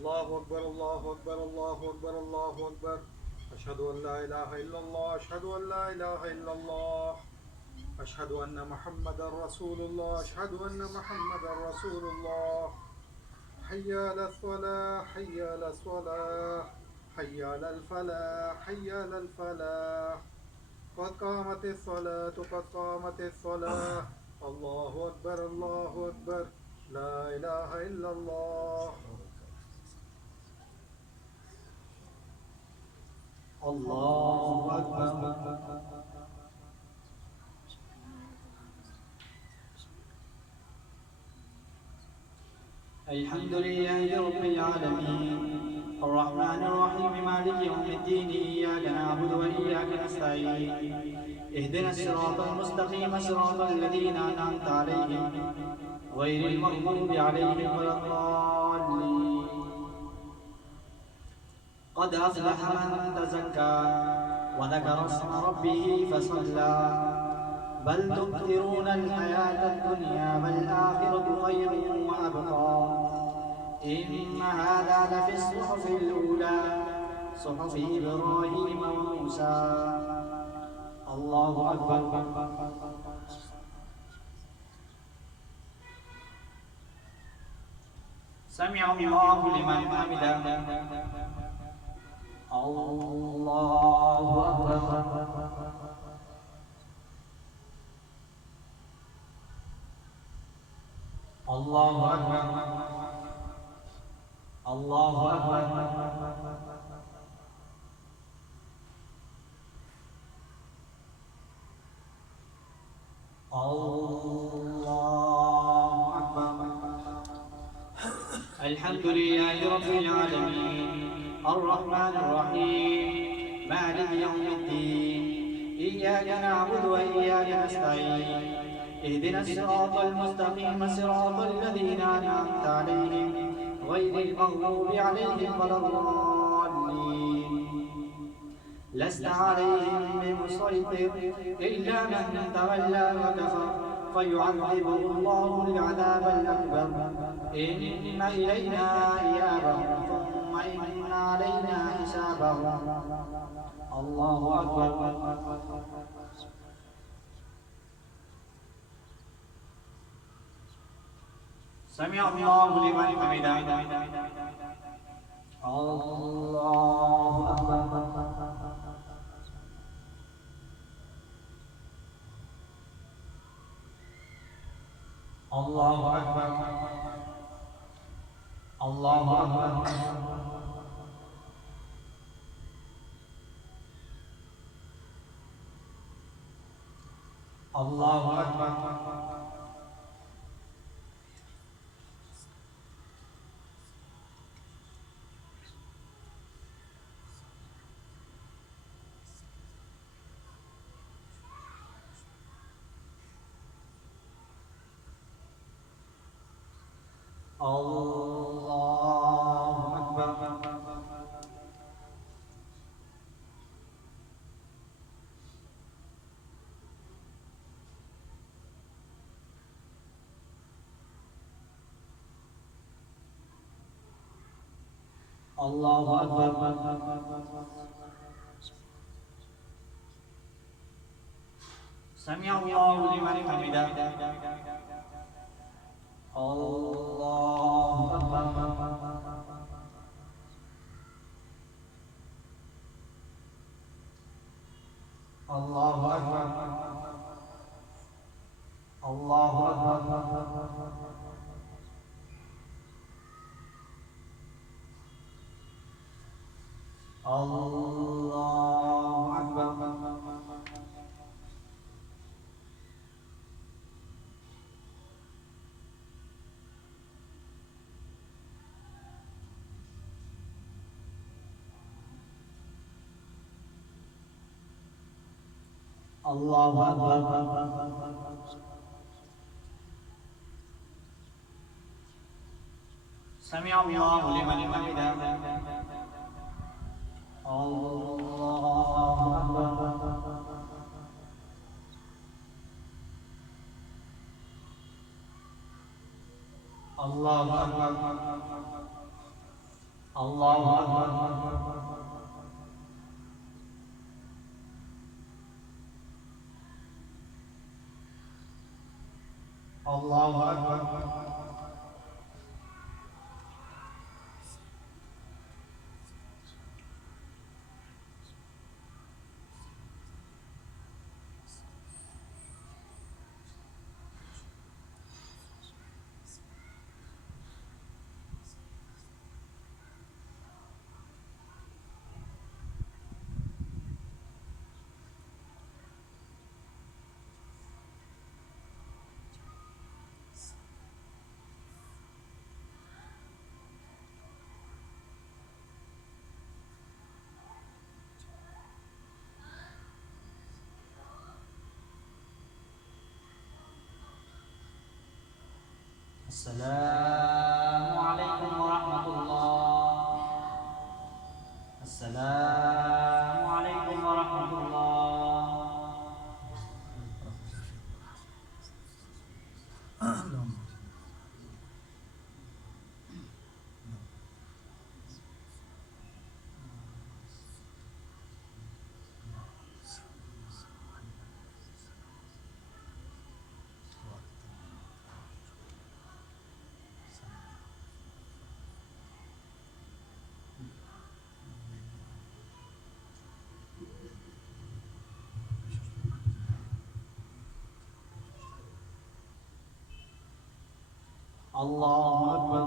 الله أكبر الله أكبر الله أكبر الله أكبر. أشهد أن لا إله إلا الله أشهد أن لا إله إلا الله. أشهد أن محمدا رسول الله أشهد أن محمدا رسول الله. حي على الصلاة حي على الصلاة حي على الفلاح حي على الفلاح. قد قامت الصلاة قد قامت الصلاة. الله أكبر الله أكبر. لا إله إلا الله. الله أكبر. الحمد لله رب العالمين الرحمن الرحيم مالك يوم الدين إياك نعبد وإياك نستعين اهدنا الصراط المستقيم صراط الذين أنعمت عليهم غير المغضوب عليهم ولا الضالين. قد أفلح من تزكى وذكر اسم ربه فصلى بل تؤثرون الحياة الدنيا والآخرة خير وأبقى إن هذا لفي الصحف الأولى صحف إبراهيم وموسى. الله أكبر. سمع الله لمن حمده. الله أكبر. الله أكبر. الله أكبر. الله أكبر. الحمد لله رب العالمين الرحمن الرحيم مالك يوم الدين إياك نعبد وإياك نستعين اهدنا الصراط المستقيم صراط الذين أنعمت عليهم غير المغضوب عليهم ولا الضالين. لست عليهم بمسيطر إلا من تولى وكفر فيعذبه الله العذاب الأكبر. إن إلينا إيابهم ثم إن علينا حسابهم. الله أكبر. سمع الله لمن حمده. الله أكبر. الله أكبر. الله أكبر. الله أكبر. الله أكبر. الله أكبر. سمع الله لمن حمده. الله أكبر. الله أكبر. الله أكبر. الله أكبر. الله أكبر. سمع الله لمن حمده. الله أكبر. الله أكبر. الله أكبر. الله أكبر. السلام عليكم ورحمة الله. السلام عليكم ورحمة الله. الله أكبر.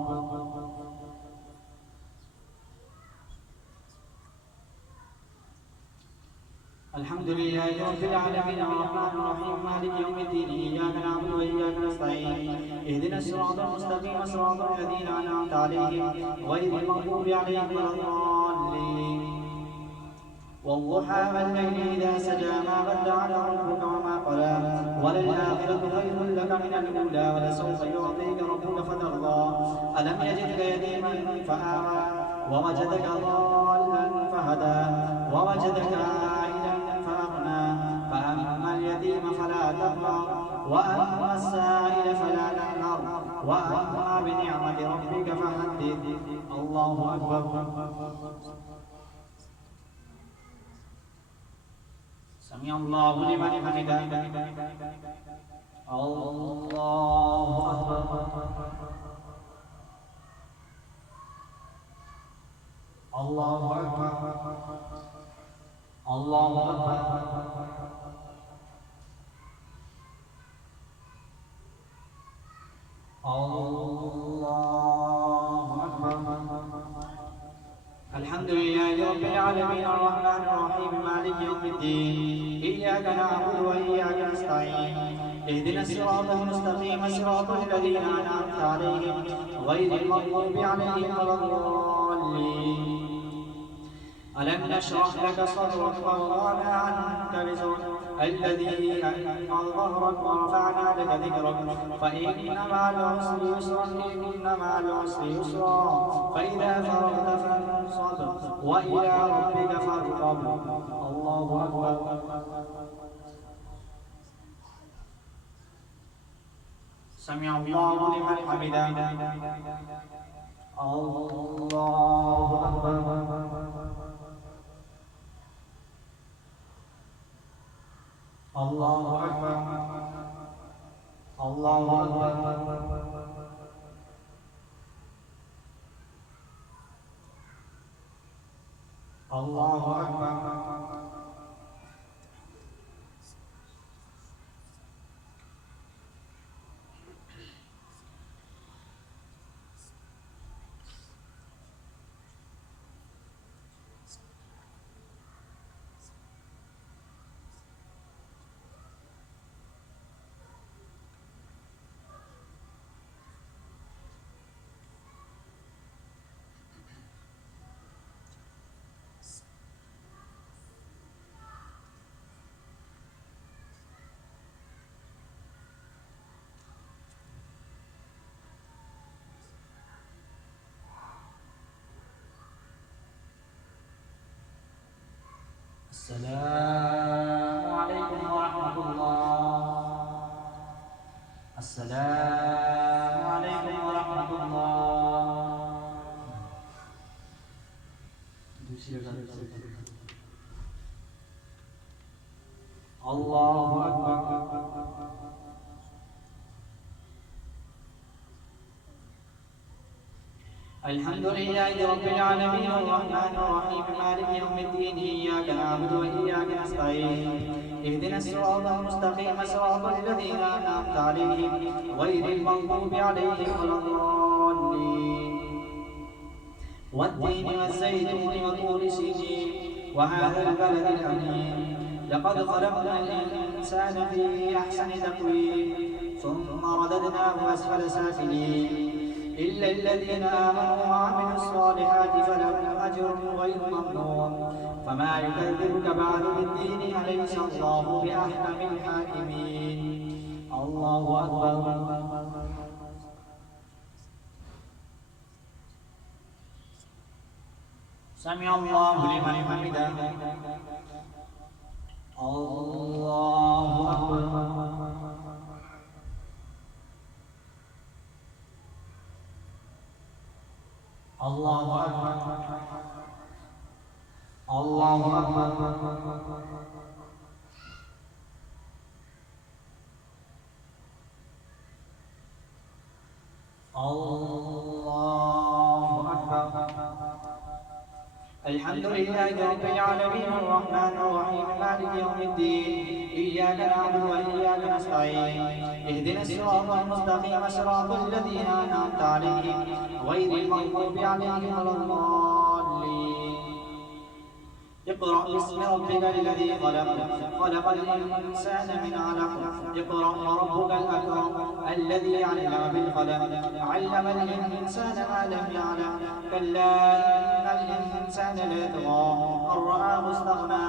الحمد لله رب العالمين الرحمن الرحيم مالك يوم الدين إياك نعبد وإياك نستعين اهدنا الصراط المستقيم صراط الذين أنعمت عليهم غير المغضوب عليهم ولا الضالين. والضحى والليل إذا سجى ما ودعك ربك وما قلى وللآخرة خير لك من الأولى ولسوف يعطيك ربك فترضى. ألم يجدك يتيما فآوى ووجدك ضالا فهدى ووجدك عائلا فأغنى فأما اليتيم فلا تقهر وأما السائل فلا تنهر وأما بنعمة ربك فحدث. الله أكبر. سمع الله لمن حمده. الله أكبر. الله أكبر. الله أكبر. الله أكبر. الحمد لله رب العالمين الرحمن الرحيم مالك يوم الدين إياك نعبد وإياك نستعين اهدنا الصراط المستقيم صراط الذين أنعمت عليهم غير المغضوب عليهم ولا الضالين. ألم نشرح لك صدرك ووضعنا عنك وزرك الذي أنقض ظهرك ورفعنا لك ذكرك فإن مع العسر يسرا إن مع العسر يسرا فإذا فرغت فانصب وإلى ربك فارغب. الله أكبر. سمع الله لمن حمده. الله أكبر. الله أكبر. الله أكبر. الله أكبر. السلام عليكم ورحمة الله. السلام عليكم ورحمة الله. الله أكبر. الحمد لله رب العالمين الرحمن الرحيم مالك يوم الدين إياك نعبد وإياك نستعين اهدنا الصراط المستقيم صراط الذين أنعمت عليهم غير المغضوب عليهم ولا الضالين والتين والزيتون وطور سينين وهذا البلد الأمين لقد خلقنا الإنسان في أحسن تقويم ثم رددناه أسفل سافلين إلا الذين آمنوا وعملوا الصالحات فلهم أجر غير ممنون فما يكذبك بعد بالدين أليس الله بأحكم الحاكمين. الله أكبر. سمع الله لمن حمده. الله أكبر. الله أكبر. الله أكبر. الله أكبر. الحمد لله رب العالمين الرحمن الرحيم مالك يوم الدين إياك نعبد وإياك نستعين اهدنا الصراط المستقيم صراط الذين أنعمت عليهم غير المغضوب عليهم ولا الضالين. اقرأ باسم ربك الذي خلق خلق الإنسان من علق اقرأ وربك الأكرم الذي علم بالقلم علم الإنسان ما لم يعلم كلا إن الإنسان ليطغى أن رآه استغنى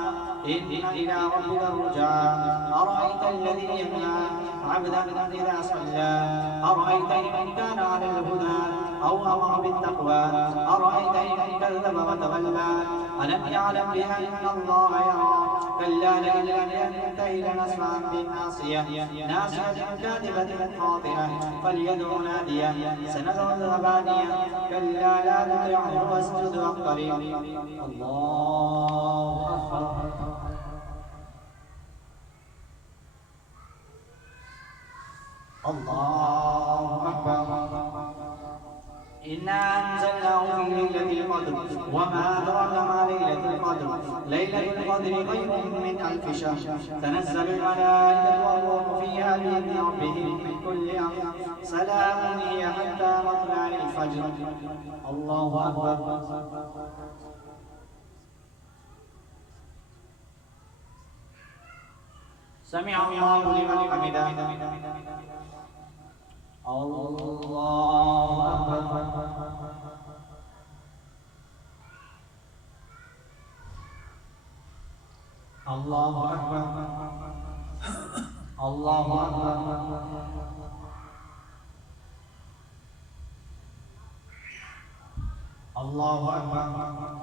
إن إلى ربك الرجعى أرأيت الذي ينهى عبدا إذا صلى أرأيت إن كان على الهدى أو أمر بالتقوى أرأيت إن كذب وتولى ألم يعلم بأن الله يرى كلا لئن لم ينته لنسفعا بالناصية ناصية كاذبة خاطئة فليدع ناديه سندع الزبانية كلا لا تطعه واسجد واقترب. الله أكبر. الله أكبر. إنا أنزلناه في ليلة القدر وما أدراك ما ليلة القدر ليلة القدر خير من ألف شهر تنزل الملائكة والروح فيها بإذن ربهم من كل أمر سلام هي حتى مطلع الفجر. الله أكبر. سمع الله لمن حمده. الله أكبر. الله أكبر. الله أكبر. الله أكبر.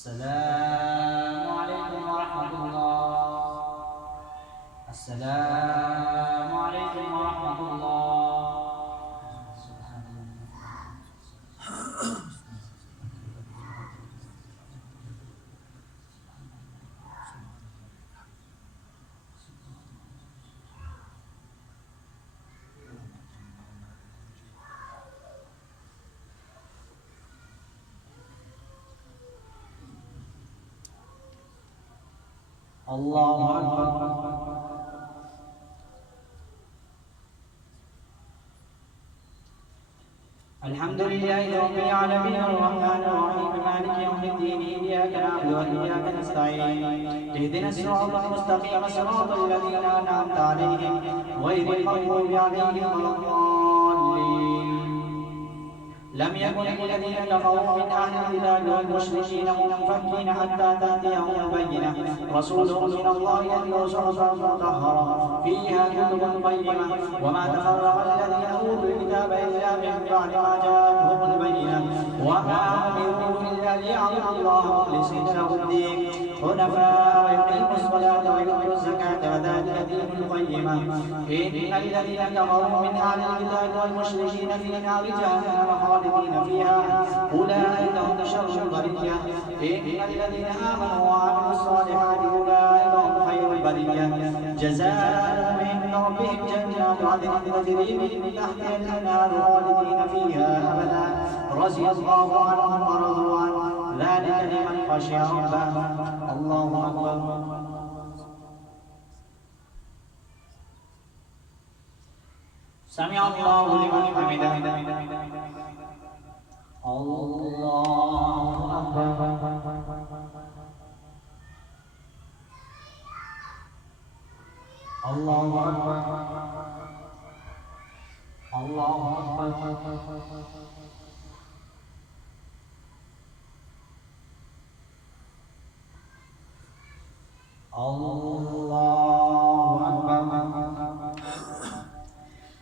السلام عليكم ورحمة الله. السلام عليكم ورحمة الله. الله أكبر. الحمد لله رب العالمين الرحمن الرحيم مالك يوم الدين إياك نعبد وإياك نستعين اهدنا الصراط المستقيم صراط الذين أنعمت عليهم غير المغضوب عليهم ولا الضالين. لم يكن الذين كفروا من أهل الكتاب والمشركين منفكين حتى تأتيهم البينة رسول من الله يتلو صحفا مطهرة فيها كتب قيمة وما تفرق الذين أوتوا الكتاب إلا من بعد ما جاءتهم البينة وما أمروا إلا ليعبدوا الله مخلصين له الدين حنفاء ويقيموا الصلاة ويؤتوا الزكاة وذلك دين القيمة. إن الذين كفروا من أهل الكتاب والمشركين في نار جهنم خالدين فيها أولئك هم شر البرية. إن الذين آمنوا وعملوا الصالحات أولئك هم خير البرية. جزاؤهم عند ربهم جنات عدن تجري من تحتها الأنهار خالدين فيها أبدا رضي الله عنهم ورضوا عنه ذلك لمن خشي ربه. الله أكبر. سمع الله لمن حمده. الله أكبر. الله أكبر. الله أكبر. الله أكبر.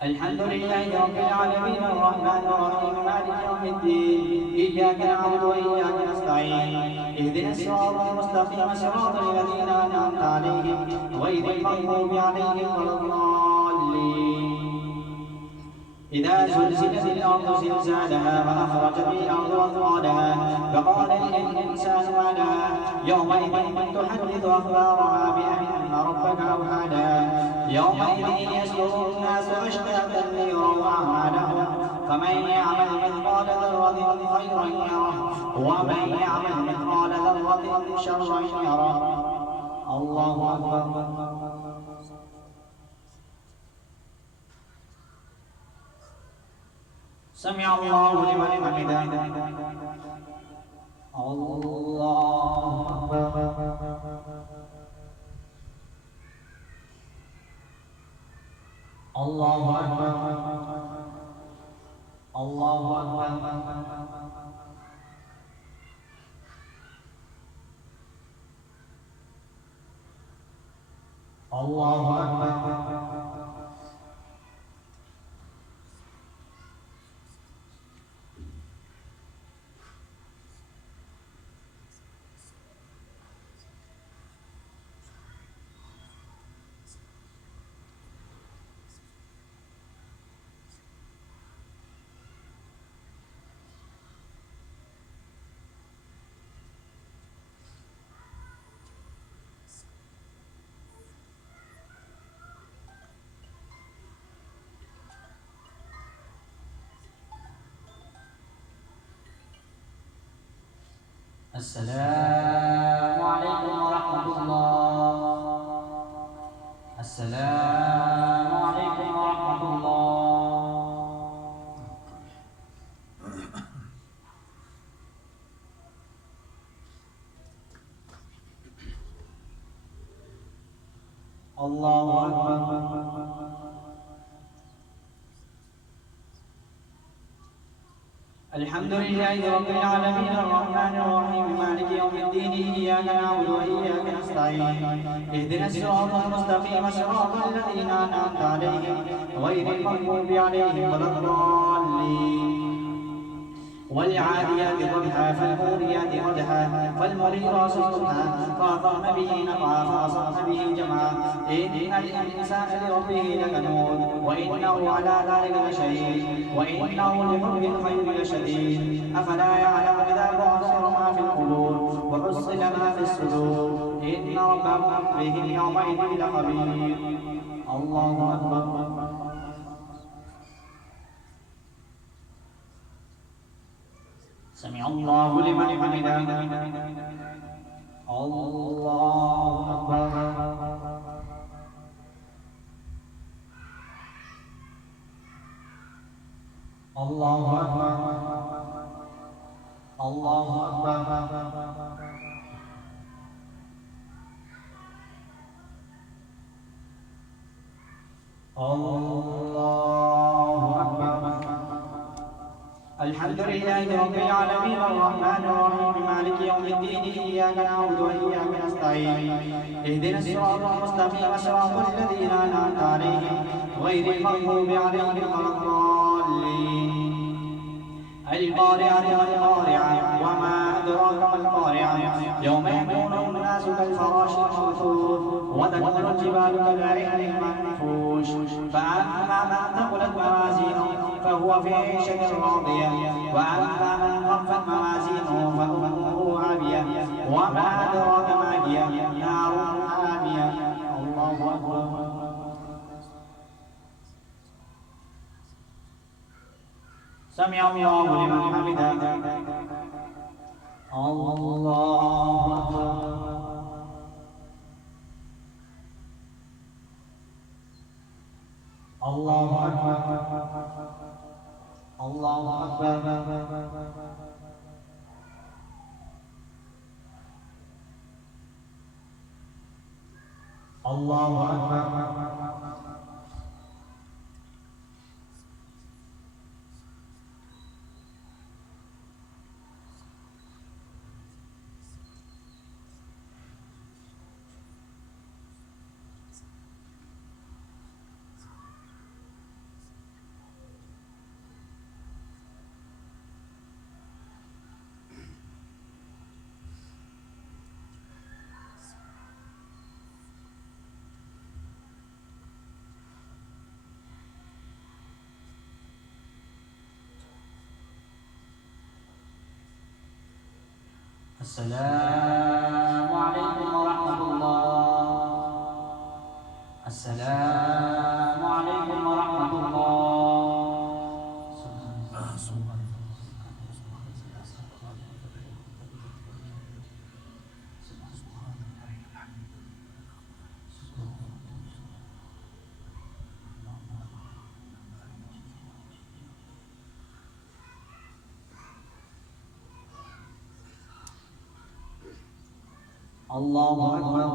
الحمد لله رب العالمين الرحمن الرحيم مالك يوم الدين إياك نعبد وإياك نستعين اهدنا الصراط المستقيم صراط الذين أنعمت عليهم غير المغضوب عليهم ولا الضالين. إذا زلزلت الأرض زلزالها وأخرجت الأرض أثقالها فقال الإنسان ما لها يومئذ تحدث أخبارها بأن ربك أوحى لها يومئذ يصدر الناس أشتاتا ليروا أعمالهم فمن يعمل مثقال ذرة خيرا يره ومن يعمل مثقال ذرة شرا يره. الله أكبر. سمع الله لمن حمده. الله أكبر. الله أكبر. الله أكبر. الله أكبر. السلام عليكم ورحمة الله. السلام عليكم ورحمة الله. الله أكبر. الحمد لله رب العالمين الرحمن الرحيم مالك يوم الدين إياك نعبد وإياك نستعين اهدنا الصراط المستقيم صراط الذين أنعمت عليهم غير المغضوب عليهم ولا الضالين. والعاديات ضبحا فالموريات قدحا فالمغيرات صبحا فأثرن به نقعا فأصبحن به جمعا إن الإنسان لربه لكنود وإنه على ذلك لشهيد وإنه لحب الخير لشديد أفلا يعلم إذا بعثر ما في القبور وحصل ما في الصدور إن ربهم بهم يومئذ لخبير. الله أكبر. سمع الله لمن حمده. الله أكبر. الله أكبر الله أكبر الله أكبر. الحمد لله رب العالمين الرحمن الرحيم مالك يوم الدين إياك نعبد وإياك نستعين اهدنا الصراط المستقيم صراط الذين أنعمت عليهم غير المغضوب عليهم ولا الضالين. القارعة ما القارعة وما أدراك ما القارعة يوم يكون الناس كالفراش المبثوث وتكون الجبال كالعهن المنفوش فأما من ثقلت موازينه فهو في عيشة راضية وأما من خفت موازينه فأمه هاوية وما أدراك ما هي نار حامية. الله أكبر. سمع الله لمن حمده. الله أكبر. الله أكبر. الله أكبر. الله أكبر. السلام عليكم ورحمة الله. السلام عليكم ورحمة الله. الله أكبر.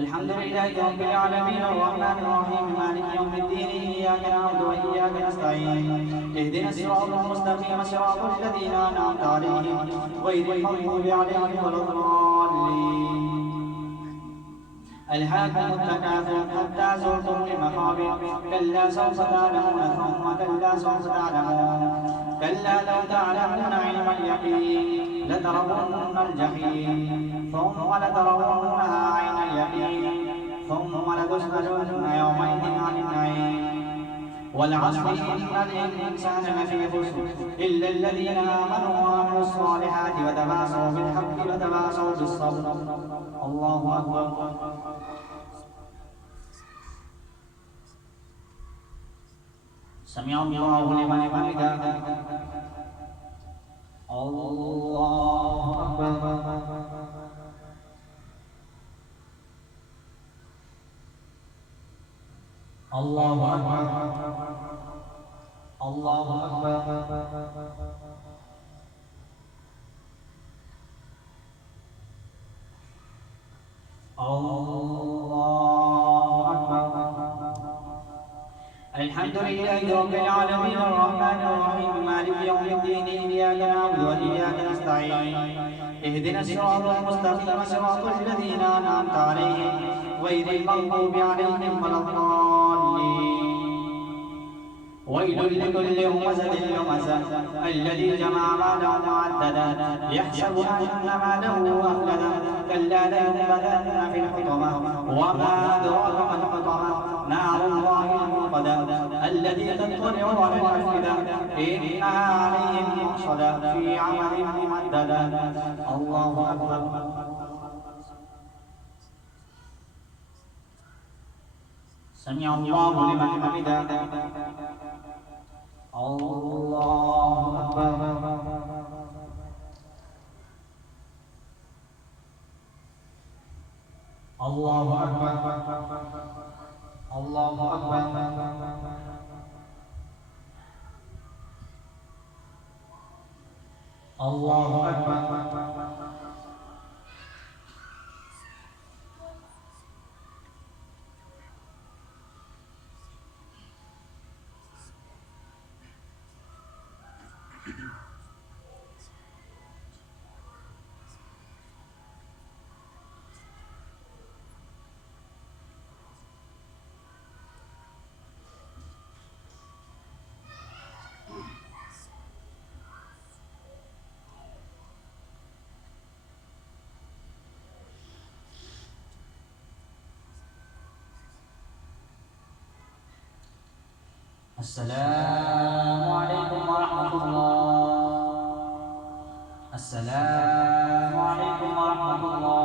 الحمد لله رب العالمين الرحمن الرحيم مالك يوم الدين إياك نعبد وإياك نستعين اهدنا الصراط المستقيم صراط الذين أنعمت عليهم غير المغضوب عليهم ولا الضالين. ألهاكم التكاثر حتى زرتم المقابر كلا سوف تعلمون ثم كلا سوف تعلمون كلا لو تعلمون علم اليقين لترون الجحيم ثم لترونها عين اليقين ثم لتسألن يومئذ عن النعيم. والعصر إن الإنسان لفي خسر إلا الذين آمنوا وعملوا الصالحات وتواصوا بالحق وتواصوا بالصبر. الله أكبر. سمع الله لمن حمده. الله أكبر. الله أكبر. الله أكبر. الله أكبر. الحمد لله رب العالمين الرحمن الرحيم مالك يوم الدين إياك نعبد وإياك نستعين اهدنا الصراط المستقيم صراط الذين أنعمت عليهم غير المغضوب عليهم ولا الضالين. ويل لكل همزة لمزة الذي جمع ماله وعدده يحسب أن ماله أخلده كلا لينبذن في الحطمة وما أدراك ما الحطمة نار الله الموقدة التي تطلع على الأفئدة إنها عليهم مؤصدة في عمل ممددة. الله أكبر. سمع الله لمن حمده. الله أكبر. الله أكبر. الله أكبر. السلام عليكم ورحمة الله. السلام عليكم ورحمة الله.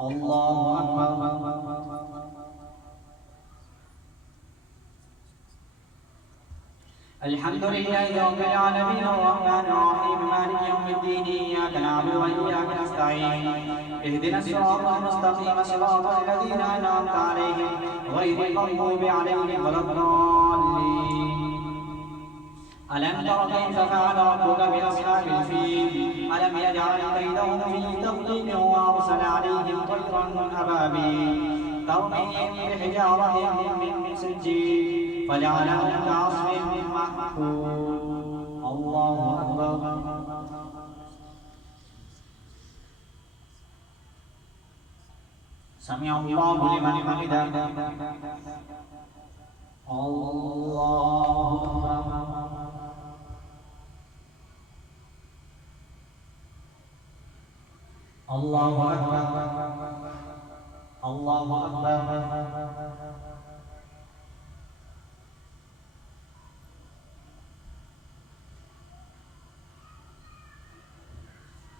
الله أكبر. الحمد لله رب العالمين الرحمن الرحيم مالك يوم الدين إياك نعبد وإياك نستعين اهدنا الصراط المستقيم صراط الذين أنعمت عليهم غير المغضوب عليهم ولا الضالين. ألم تر كيف فعل ربك بأصحاب الفيل ألم يجعل كيدهم في تضليل وأرسل عليهم طيرا أبابيل ترميهم بحجارة من سجيل فجعلهم كعصف مأكول. الله أكبر. سمع الله لمن حمده. الله أكبر. الله أكبر. الله أكبر.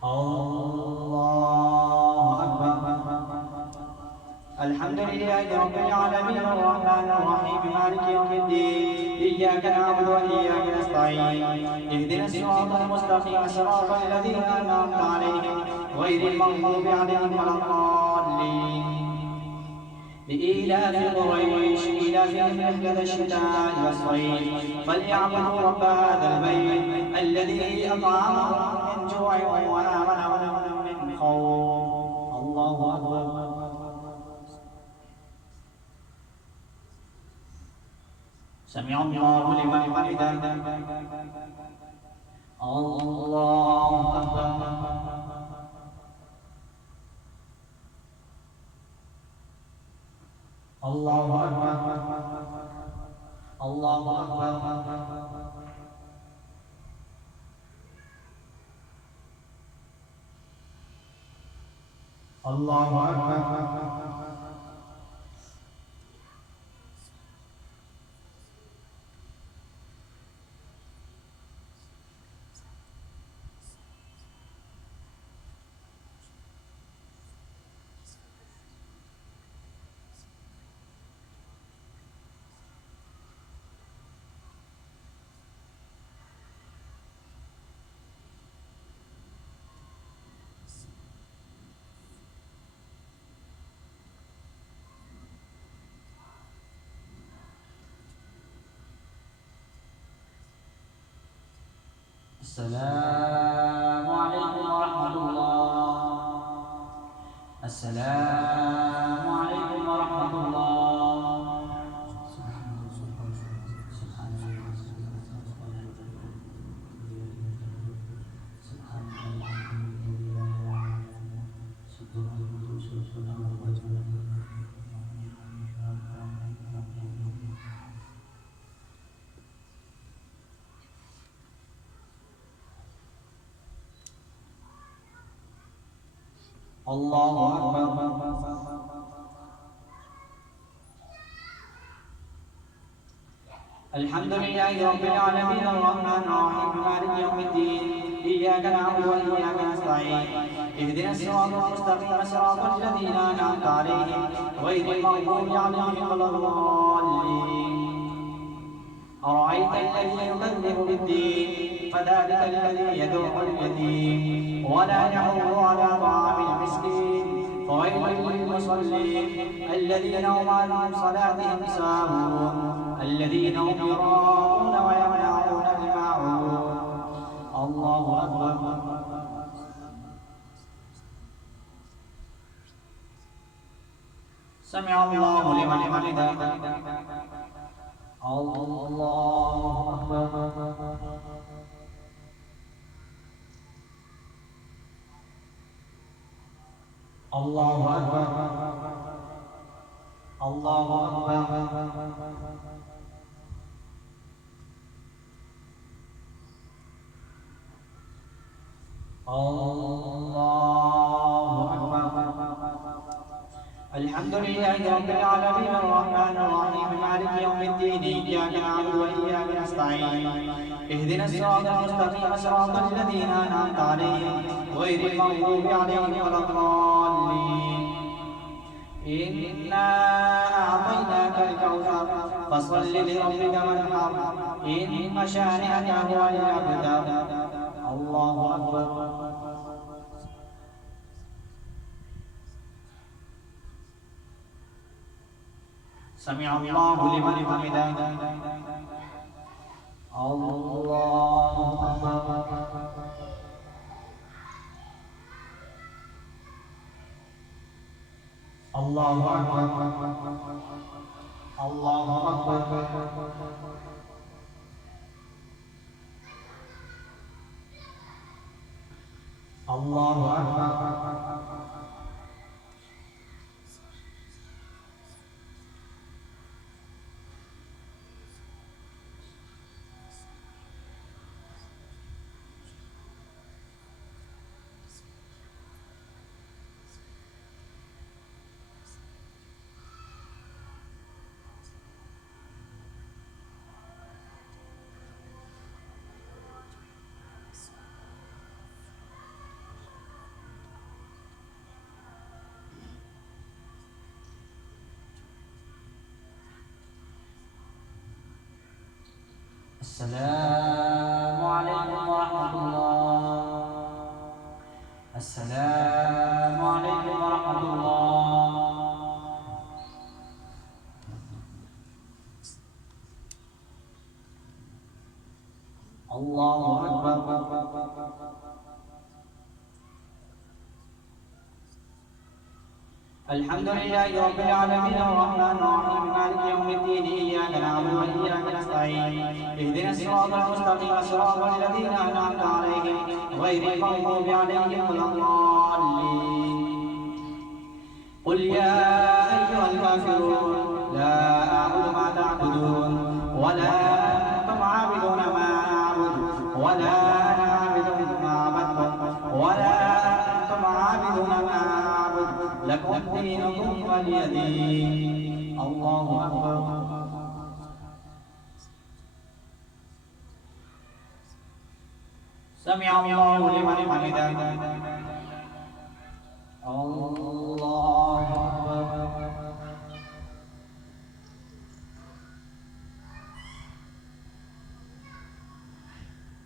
الله أكبر. الحمد لله رب العالمين الرحمن الرحيم مالك يوم الدين إياك نعبد وإياك نستعين اهدنا الصراط المستقيم صراط الذين أنعمت عليهم غير المغضوب عليهم ولا الضالين. لإيلاف قريش إيلافهم رحلة الشتاء والصيف فليعبدوا رب هذا البيت الذي أطعمهم من جوع وآمنهم من خوف. الله أكبر. سمع الله لمن حمده. الله أكبر. الله أكبر. الله أكبر. الله أكبر. السلام عليكم ورحمة الله. السلام عليكم ورحمة الله. الله أكبر. الحمد لله رب العالمين الرحمن الرحيم مالك يوم الدين إياك نعبد وإياك نستعين اهدنا الصراط المستقيم صراط الذين أنعمت عليهم غير المغضوب عليهم ولا الضالين. أرأيت الذي يكذب بالدين فذلك الذي يدعو اليتيم ولا يحض على طعام المسكين فويل للمصلين الذين هم عن صلاتهم ساهون الذين هم يراءون ويمنعون الماعون. الله أكبر. سمع الله لمن حمده. الله أكبر. الله أكبر. الله أكبر. الله أكبر. الحمد لله رب العالمين الرحمن الرحيم مالك يوم الدين إياك نعبد وإياك نستعين اهدنا الصراط المستقيم صراط الذين أنعمت عليهم غير المغضوب عليهم ولا الضالين. إنا أعطيناك الكوثر فصل لربك وانحر إن شانئك هو الأبتر. الله أكبر. سمع الله لمن حمده. الله أكبر. الله أكبر. الله أكبر. الله أكبر. السلام عليكم ورحمة الله. السلام عليكم ورحمة الله. الله أكبر. الحمد لله رب العالمين الرحمن الرحيم مالك يوم الدين إياك نعبد وإياك نستعين اهدنا الصراط المستقيم صراط الذين أنعمت عليهم غير المغضوب عليهم ولا الضالين. قل يا أيها الكافرون لا أعبد ما تعبدون ولا أنتم عابدون ما أعبد ولا أنا عابد ما عبدتم ولا أنتم عابدون ما أعبد لكم دينكم ولي دين. الله أكبر. سمع الله لمن حمده. الله أكبر.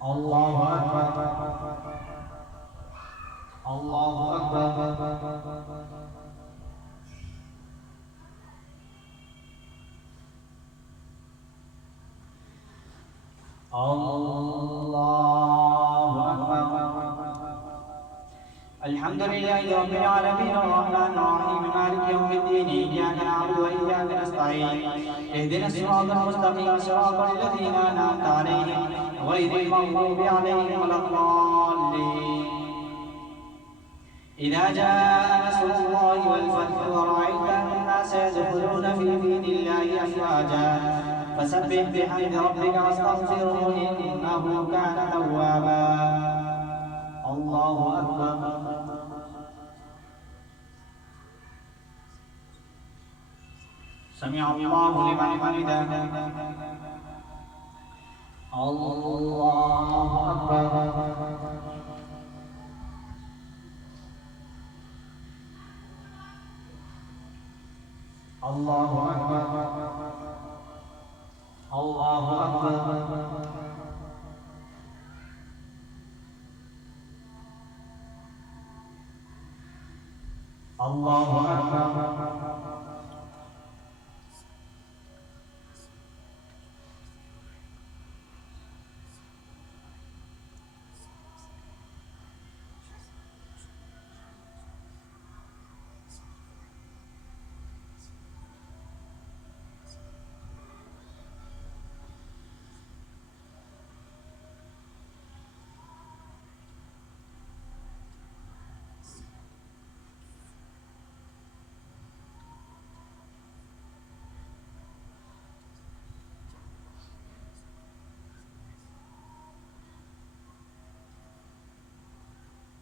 الله أكبر. الله أكبر. الله أكبر. الحمد لله رب العالمين الرحمن الرحيم مالك يوم الدين إياك نعبد وإياك نستعين اهدنا الصراط المستقيم صراط الذين أنعمت عليهم غير المغضوب عليهم ولا الضالين. إذا جاء نصر الله والفتح ورأيت الناس يدخلون في دين الله أفواجا فسبح بحمد ربك واستغفره إنه كان توابا. الله أكبر. سمع الله لمن حمده. الله أكبر. الله أكبر. الله أكبر. الله أكبر.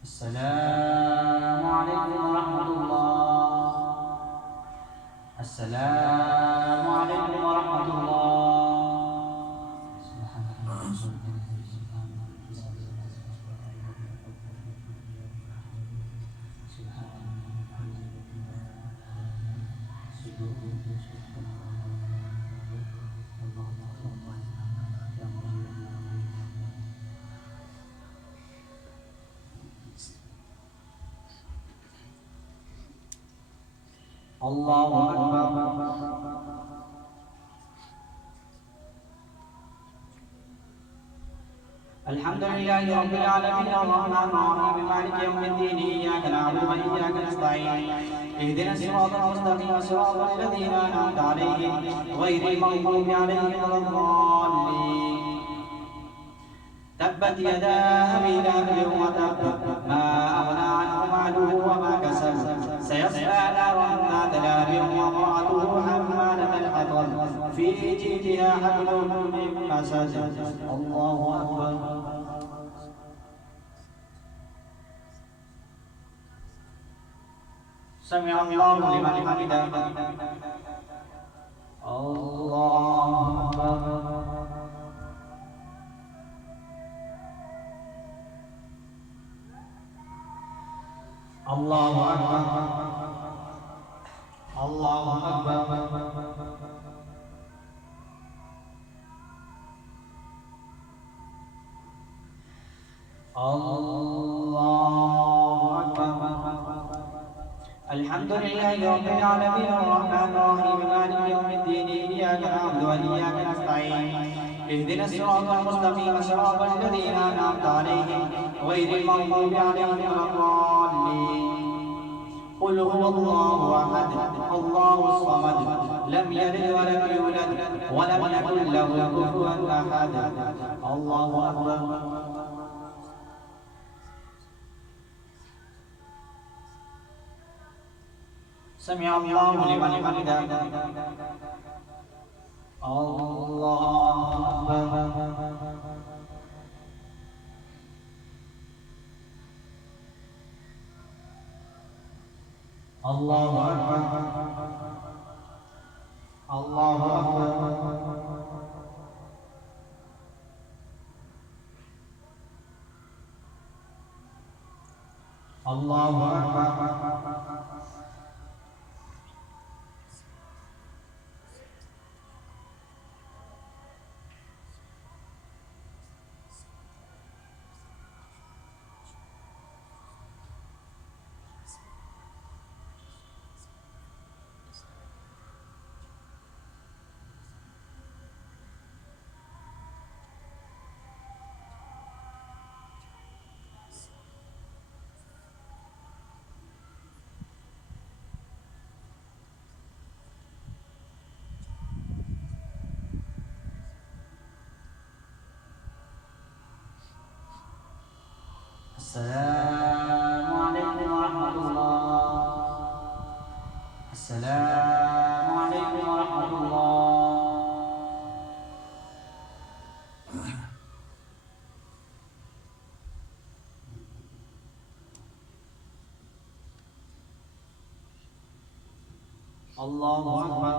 السلام عليكم ورحمة الله. السلام عليكم ورحمة الله. الله أكبر. الحمد لله رب العالمين الرحمن الرحيم مالك يوم الدين إياك نعبد وإياك نستعين اهدنا الصراط المستقيم صراط الذين أنعمت عليهم غير المغضوب عليهم ولا الضالين. تبت يدا أبي لهب وتب ما أغنى عنه ماله وما كسب سيصلى نارا ذات لهب وامرأته حمالة الحطب في جيدها حبل من مسد. الله أكبر. سمع الله لمن حمده. الله أكبر. الله أكبر. الله أكبر. الله أكبر. الحمد لله رب العالمين الرحمن الرحيم مالك يوم الدين إياك نعبد وإياك نستعين اهدنا الصراط المستقيم صراط الذين أنعمت عليهم غير المغضوب عليهم ولا الضالين. قل هو الله أحد الله الصمد لم يلد ولم يولد ولم يكن له كفوا أحد. الله أكبر. سمع الله لمن حمده. الله أكبر. الله أكبر. الله أكبر. الله أكبر. السلام عليكم ورحمة الله. السلام عليكم ورحمة الله. الله أكبر.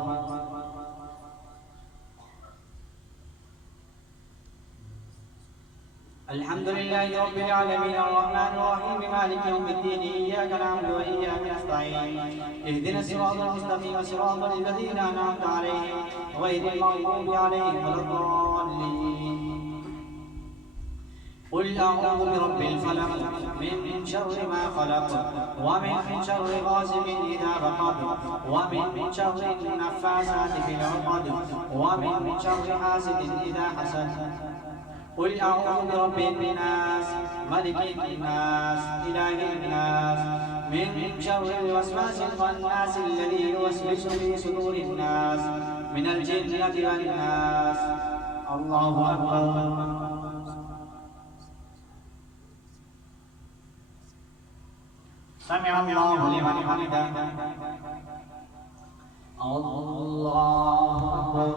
الحمد لله رب العالمين الرحمن الرحيم مالك يوم الدين إياك نعبد وإياك نستعين اهدنا الصراط المستقيم صراط الذين أنعمت عليهم غير المغضوب عليهم ولا الضالين. قل أعوذ برب الفلق من شر ما خلق ومن شر غاسق إذا وقب ومن شر النفاثات في العقد ومن شر حاسد إذا حسد قل أعوذ برب الناس ملك الناس إله الناس من شر الوسواس الخناس الذي يوسوس في صدور الناس من الجنة والناس. الله أكبر. سمع الله لمن حمده. الله أكبر.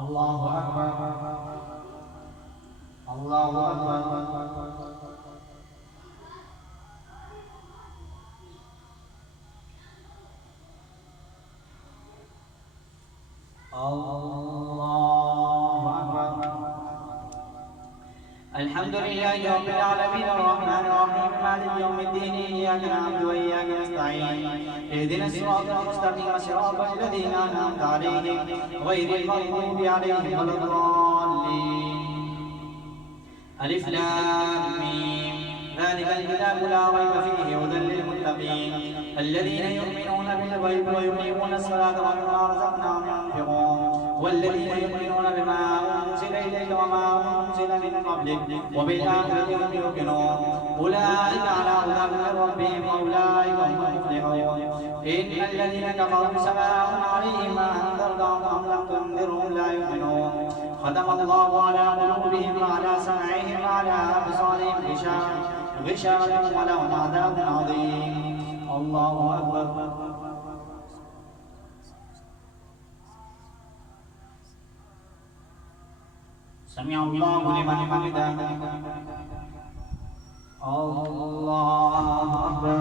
الله أكبر. الله أكبر. الله أكبر. الحمد لله رب العالمين الرحمن الرحيم مالك يوم الدين إياك نعبد وإياك نستعين اهدنا الصراط المستقيم صراط الذين أنعمت عليهم غير المغضوب عليهم ولا الضالين. ألف لام ميم ذلك الكتاب لا ريب فيه هدى للمتقين الذين يؤمنون بالغيب ويقيمون الصلاة ومما رزقناهم ينفقون والذين يؤمنون بما أنزل إليك وما أنزل من قبلك وبالآخرة هم يوقنون أولئك على هدى من ربهم وأولئك هم المفلحون. إن الذين كفروا سواء عليهم أنذرتهم أم لم تنذرهم لا يؤمنون. ختم الله على قلوبهم وعلى سمعهم وعلى أبصارهم غشاوة ولهم عذاب عظيم. الله أكبر. سمع الله لمن حمده. الله أكبر.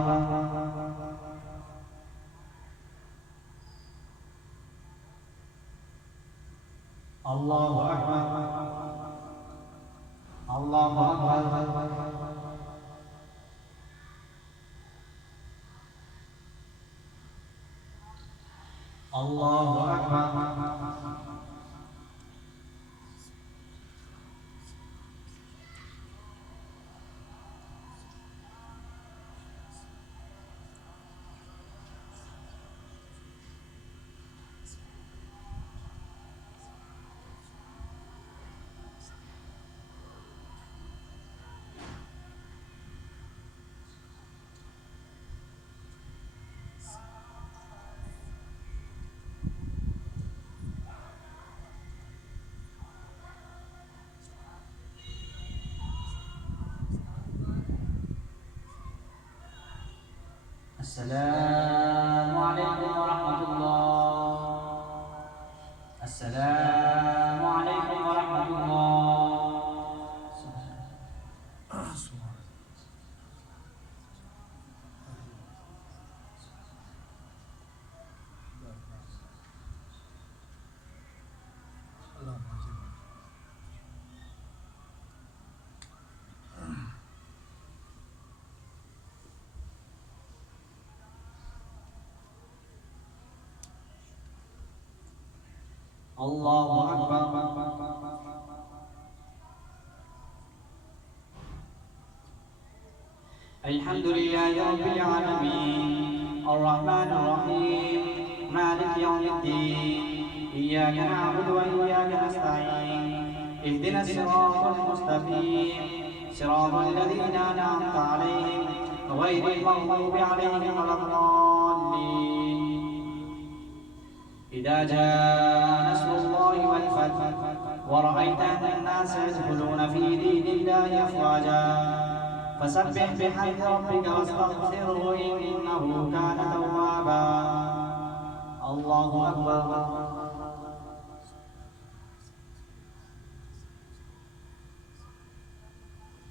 الله أكبر. الله أكبر. الله أكبر. السلام عليكم ورحمة الله. السلام عليكم ورحمة الله. الله أكبر. الحمد لله رب العالمين الرحمن الرحيم مالك يوم الدين إياك نعبد وإياك نستعين اهدنا الصراط المستقيم صراط الذين أنعمت عليهم غير المغضوب عليهم ولا الضالين. إذا جاء نصر الله والفتح ورأيت الناس يدخلون في دين الله أفواجا فسبح بحمد ربك واستغفره إنه كان توابا. الله أكبر.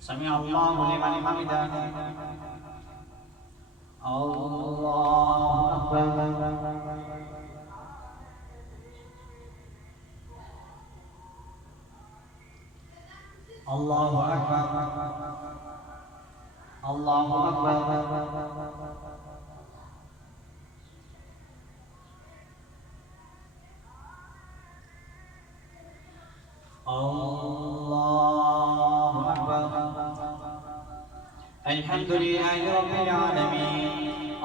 سمع الله لمن حمده. الله أكبر. الله أكبر. الله أكبر. الحمد لله رب العالمين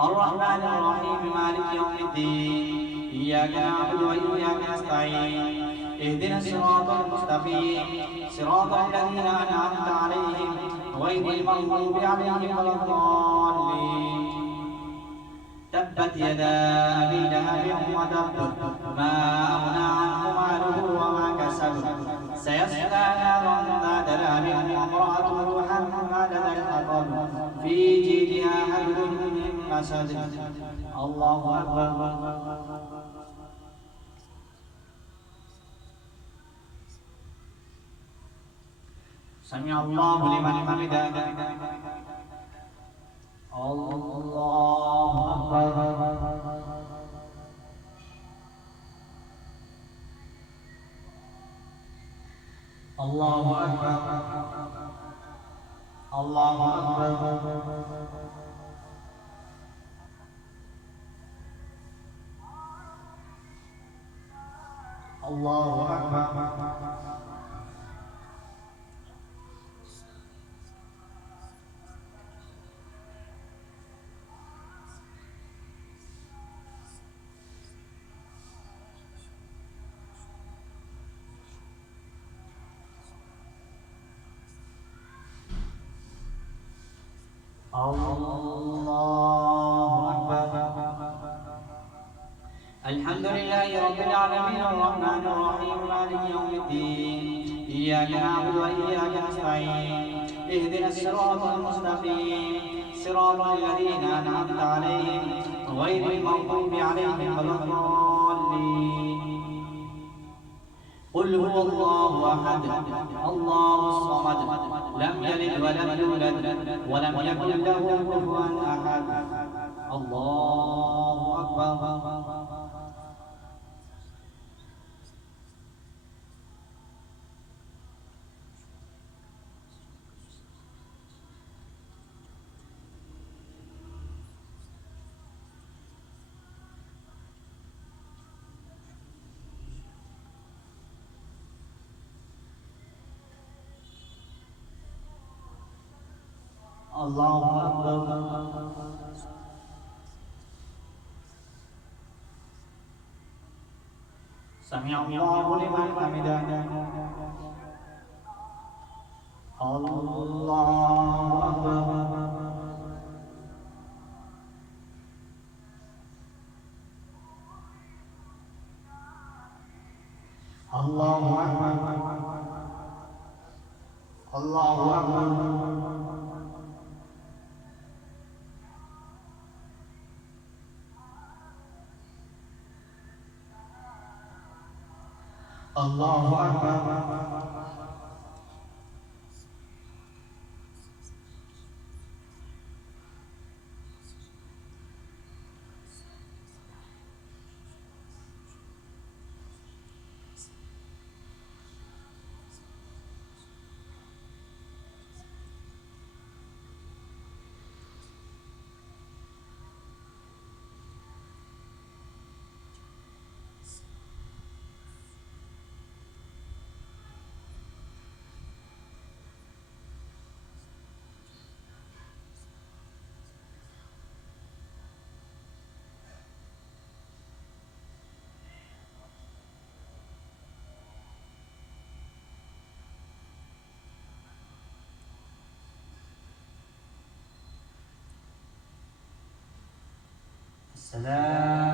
الرحمن الرحيم مالك يوم الدين إياك نعبد وإياك نستعين اهدنا الصراط المستقيم صراط الذين أنعمت عليهم غير المغضوب عليهم ولا الضالين تبت يدا أبي لهب وتب ما أغنى عنه ماله وما كسب سيصلى نارا ذات لهب وامرأته حمالة الحطب في جيدها حبل من مسد الله أكبر. سمع الله لمن حمده. الله أكبر. الله أكبر. الله أكبر. الله أكبر. الله أكبر. الحمد لله رب العالمين الرحمن الرحيم مالك يوم الدين إياك نعبد وإياك نستعين اهدنا الصراط المستقيم صراط الذين أنعمت عليهم غير المغضوب عليهم ولا الضالين. قل هو الله أحد الله الصمد لم يلد ولم يولد ولم يكن له كفوا أحد الله أكبر. الله أكبر. سمع الله لمن حمده. الله أكبر. الله أكبر. الله أكبر. الله أكبر. السلام